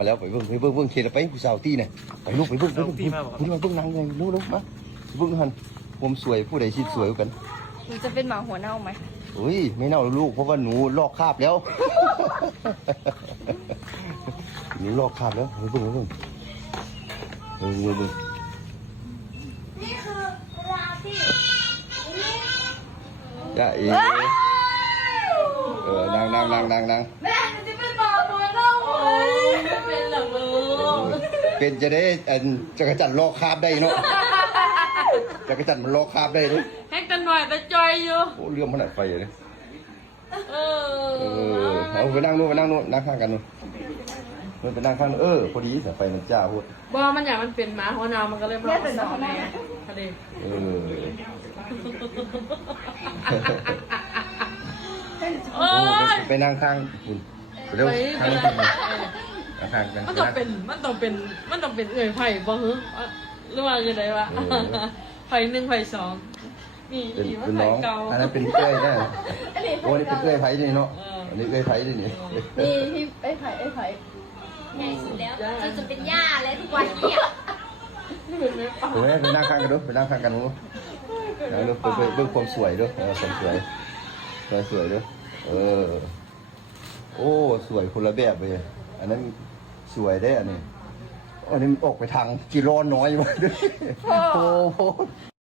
มาแล้วไปเบิ่งเขียนไปผู้สาวตีเนี่ยไปลูกไปเบิ่งคุณมาเบิ่งนางไงลูกมาเบิ่งหันผมสวยผู้ใดชิดสวยกัน หนูจะเป็นหมาหัวเน่าไหม อุ้ยไม่เน่าลูกเพราะว่าหนูลอกคราบแล้วหนูลอกคราบแล้วเบิ่งนี่คือราที่จ้าเอ๋นางแม่หนูจะเป็นหมาหัวเน่าไหมไม่เป็นหรอกลูก เป็นจะได้จักรจันทร์ลอกคราบได้เนาะจักรจันทร์มันลอกคราบได้ด้วย แฮกกันหน่อยแต่จอยอยู่ โอ้เรื่องมันหนักไฟเลย เอาไปนั่งนู่นนั่งข้างกันนู่นมันไปนั่งข้างพอดีแต่ไฟมันจ้าพูด บอมันอยากมันเป็นหมาหัวหนาวมันก็เลยมาสอนไงทะเล ไปนั่งข้างคุณเร็วข้างกันข้างกัน มันต้องเป็นเอ่ยไผ่บ่ฮึหรือว่าจะได้วะไผ่หนึ่งไผ่สองนี่ เป็นน้องอันนั้นเป็นเอ้ยได้โอ้นี่เป็นเอ้ยไผ่นี่เนาะอันนี้เอ้ยไผ่นี่นี่ นี่พี่ไอ้ไผ่ใหญ่สุดแล้วจะเป็นหญ้าแล้วทุกวันนี้ ถูกไหมไปนั่งข้างกันดูไปนั่งข้างกันดูแล้วดูไปเรื่องความสวยด้วยความสวยด้วยโอ้สวยคนละแบบเลยอันนั้นสวยได้อันนี้ออกไปทางกิโลน้อยมาด้วยโอ้โห